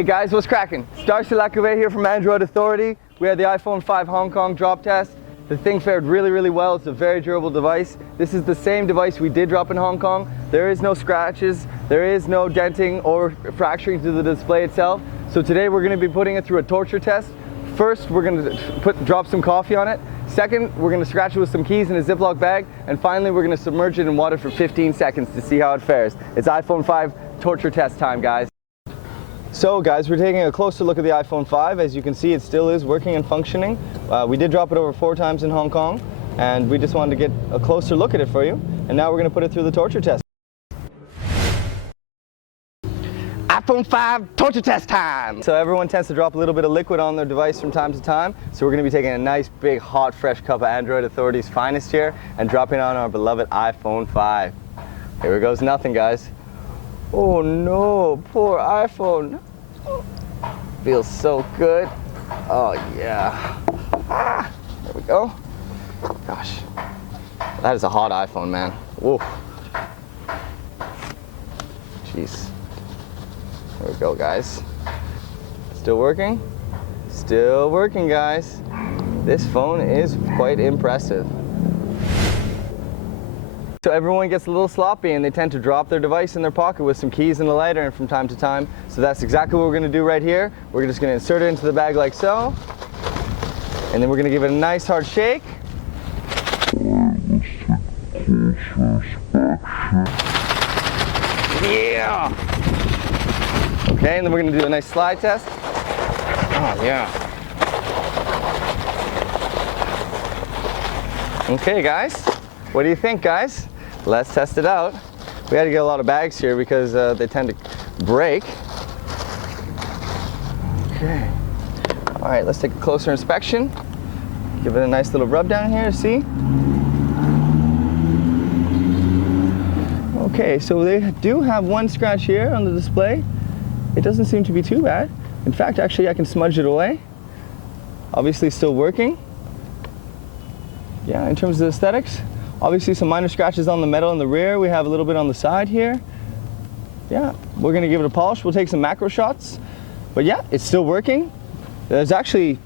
Hey guys, what's cracking? Darcy Lacouvet here from Android Authority. We had the iPhone 5 Hong Kong drop test. The thing fared really well. It's a very durable device. This is the same device we did drop in Hong Kong. There is no scratches, there is no denting or fracturing to the display itself. So today we're going to be putting it through a torture test. First, we're going to drop some coffee on it. Second, we're going to scratch it with some keys in a Ziploc bag. And finally, we're going to submerge it in water for 15 seconds to see how it fares. It's iPhone 5 torture test time, guys. So guys, we're taking a closer look at the iPhone 5. As you can see, it still is working and functioning. We did drop it over 4 times in Hong Kong, and we just wanted to get a closer look at it for you. And now we're going to put it through the torture test. iPhone 5 torture test time! So everyone tends to drop a little bit of liquid on their device from time to time. So we're going to be taking a nice, big, hot, fresh cup of Android Authority's finest here and dropping it on our beloved iPhone 5. Here goes nothing, guys. Oh no, poor iPhone. Feels so good. Oh yeah. Ah, there we go. Gosh, that is a hot iPhone, man. Whoa. Jeez. There we go, guys. Still working? Still working, guys. This phone is quite impressive. So everyone gets a little sloppy and they tend to drop their device in their pocket with some keys and a lighter in from time to time. So that's exactly what we're going to do right here. We're just going to insert it into the bag like so. And then we're going to give it a nice hard shake. Yeah! Okay, and then we're going to do a nice slide test. Oh yeah. Okay guys, what do you think, guys? Let's test it out. We had to get a lot of bags here because they tend to break. Okay. All right, let's take a closer inspection. Give it a nice little rub down here, see? Okay, so they do have one scratch here on the display. It doesn't seem to be too bad. In fact, actually, I can smudge it away. Obviously still working. Yeah, in terms of aesthetics, obviously some minor scratches on the metal in the rear. We have a little bit on the side here. Yeah, we're gonna give it a polish. We'll take some macro shots. But yeah, it's still working. There's actually,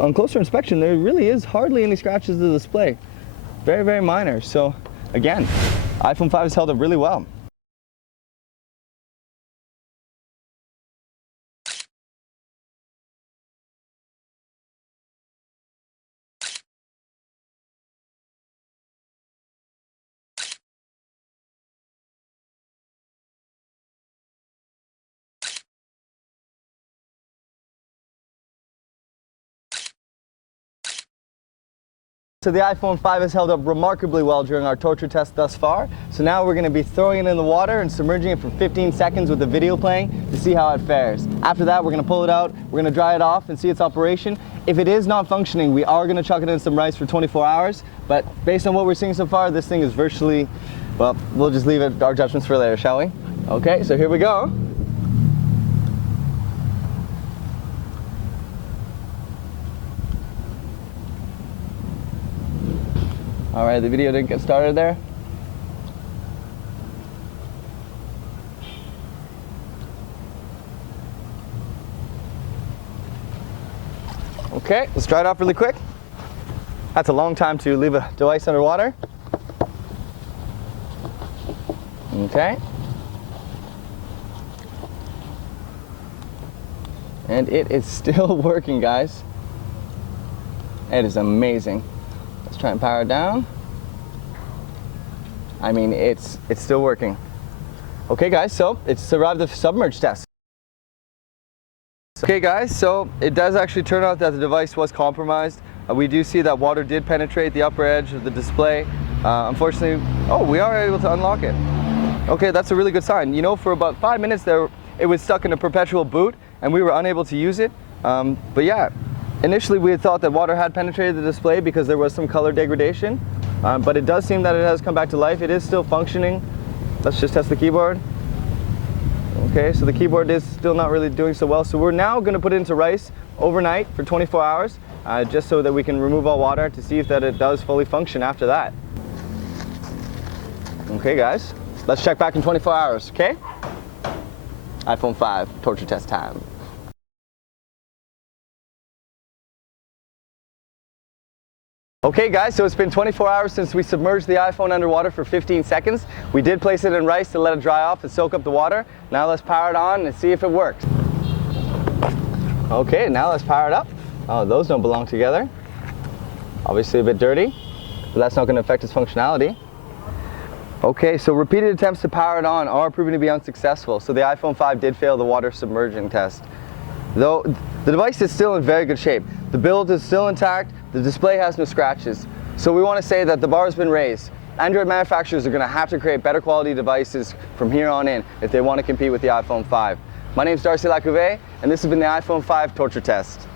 on closer inspection, there really is hardly any scratches to the display. Very minor. So again, iPhone 5 has held up really well. So the iPhone 5 has held up remarkably well during our torture test thus far. So now we're going to be throwing it in the water and submerging it for 15 seconds with the video playing to see how it fares. After that, we're going to pull it out, we're going to dry it off and see its operation. If it is not functioning, we are going to chuck it in some rice for 24 hours. But based on what we're seeing so far, this thing is virtually, well, we'll just leave it our judgments for later, shall we? Okay, so here we go. All right, the video didn't get started there. Okay, let's dry it off really quick. That's a long time to leave a device underwater. Okay. And it is still working, guys. It is amazing. Let's try and power it down. I mean, it's still working. Okay guys, so it's survived the submerge test. Okay guys, so it does actually turn out that the device was compromised. We do see that water did penetrate the upper edge of the display. Unfortunately, oh, we are able to unlock it. Okay, that's a really good sign. You know, for about 5 minutes there, it was stuck in a perpetual boot and we were unable to use it. But yeah. Initially, we had thought that water had penetrated the display because there was some color degradation, but it does seem that it has come back to life. It is still functioning. Let's just test the keyboard. Okay, so the keyboard is still not really doing so well. So we're now going to put it into rice overnight for 24 hours, just so that we can remove all water to see if that it does fully function after that. Okay guys, let's check back in 24 hours, okay? iPhone 5 torture test time. Okay guys, so it's been 24 hours since we submerged the iPhone underwater for 15 seconds. We did place it in rice to let it dry off and soak up the water. Now let's power it on and see if it works. Okay, now let's power it up. Oh, those don't belong together. Obviously a bit dirty, but that's not going to affect its functionality. Okay, so repeated attempts to power it on are proving to be unsuccessful, so the iPhone 5 did fail the water submerging test. Though the device is still in very good shape. The build is still intact, the display has no scratches. So we want to say that the bar has been raised. Android manufacturers are going to have to create better quality devices from here on in if they want to compete with the iPhone 5. My name is Darcy Lacouvé, and this has been the iPhone 5 torture test.